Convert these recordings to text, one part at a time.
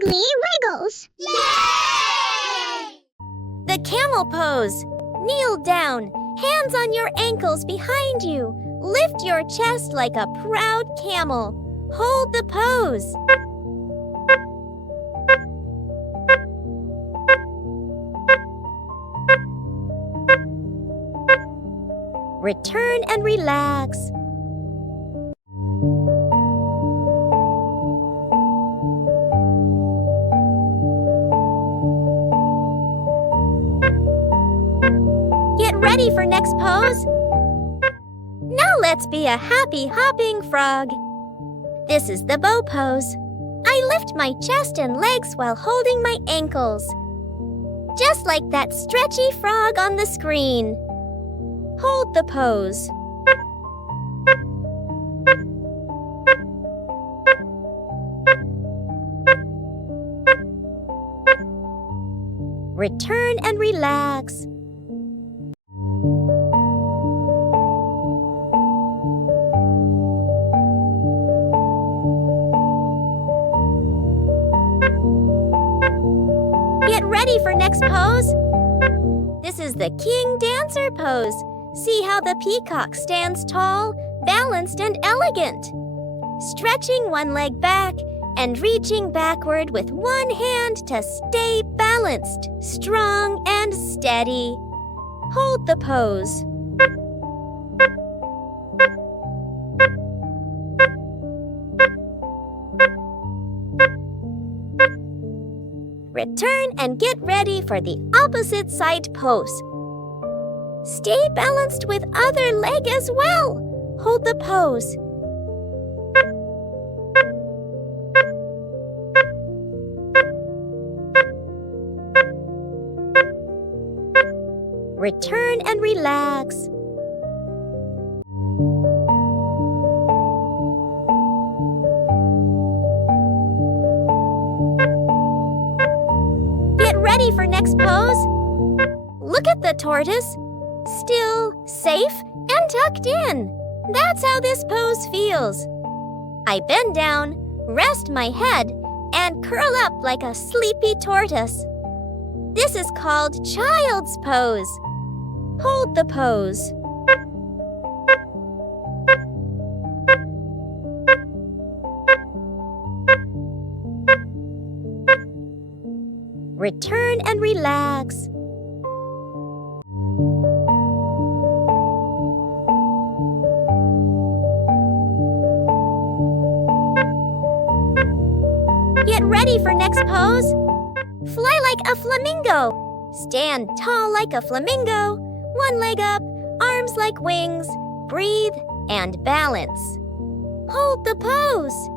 WiggleyWiggles! Yay! The camel pose. Kneel down, hands on your ankles behind you. Lift your chest like a proud camel. Hold the pose. Return and relax. Get ready for next pose. Now let's be a happy hopping frog. This is the bow pose. I lift my chest and legs while holding my ankles. Just like that stretchy frog on the screen. Hold the pose. Return and relax. Get ready for next pose. This is the king dancer pose. See how the peacock stands tall, balanced and elegant. Stretching one leg back and reaching backward with one hand to stay balanced, strong and steady. Hold the pose. Return and get ready for the opposite side pose. Stay balanced with other leg as well. Hold the pose. Return and relax. Get ready for next pose. Look at the tortoise. Still, safe, and tucked in. That's how this pose feels. I bend down, rest my head, and curl up like a sleepy tortoise. This is called child's pose. Hold the pose. Return and relax. Get ready for next pose. Fly like a flamingo. Stand tall like a flamingo. One leg up, arms like wings. Breathe and balance. Hold the pose.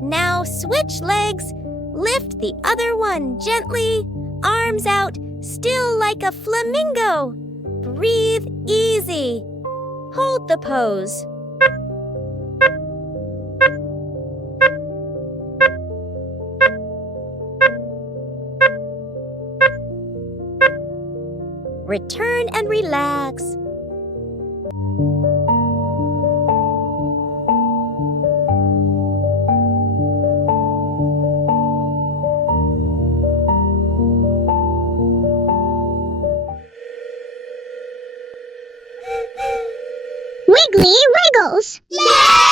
Now switch legs. Lift the other one gently. Arms out, still like a flamingo. Breathe easy. Hold the pose. Return and relax. WiggleyWiggles! Yay!